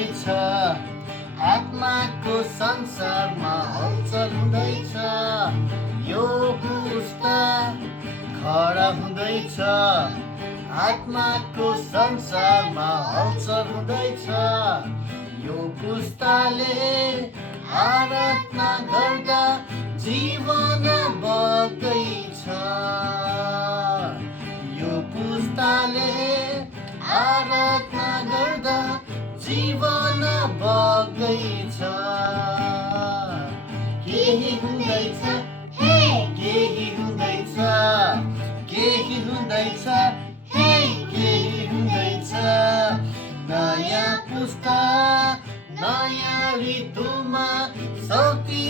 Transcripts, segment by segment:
हुँदैछ आत्माको संसारमा हलचल हुँदैछ यो पुस्ता खडा हुँदैछ आत्माको संसारमा हलचल हुँदैछ यो पुस्ताले आराधना गर्दा जीवन बग्दैछ यो पुस्ताले आराधना गर्दा जीवन बग्दैछ केही हुँदैछ हे केही हुँदैछ केही हुँदैछ हे केही हुँदैछ नयाँ पुस्ता नयाँ ऋतुमा शक्ति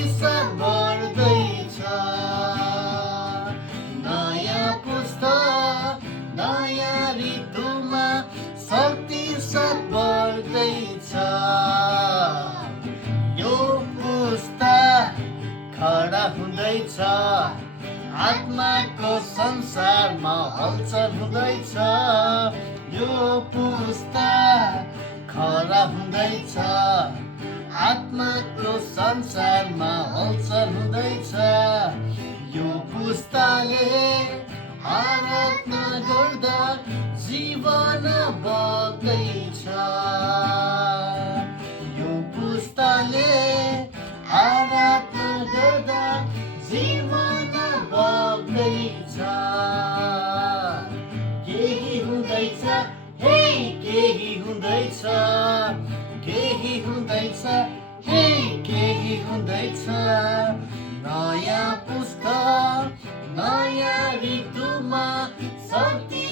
बढ्दैछ नयाँ पुस्ता नयाँ ऋतुमा शक्ति बढ्दैछ यो पुस्ता खडा हुँदैछ आत्माको संसारमा हलचल हुँदैछ यो पुस्ता खडा हुँदैछ आत्माको संसारमा हलचल हुँदैछ यो पुस्ताले आराधना गर्दा जीवन बग्दैछ यो पुस्ताले आराधना गर्दा जीवन बग्दैछ केही हुँदैछ हे केही हुँदैछ केही हुँदैछ हे केही हुँदैछ नयाँ पुस्ता नयाँ ऋतुमा शक्ति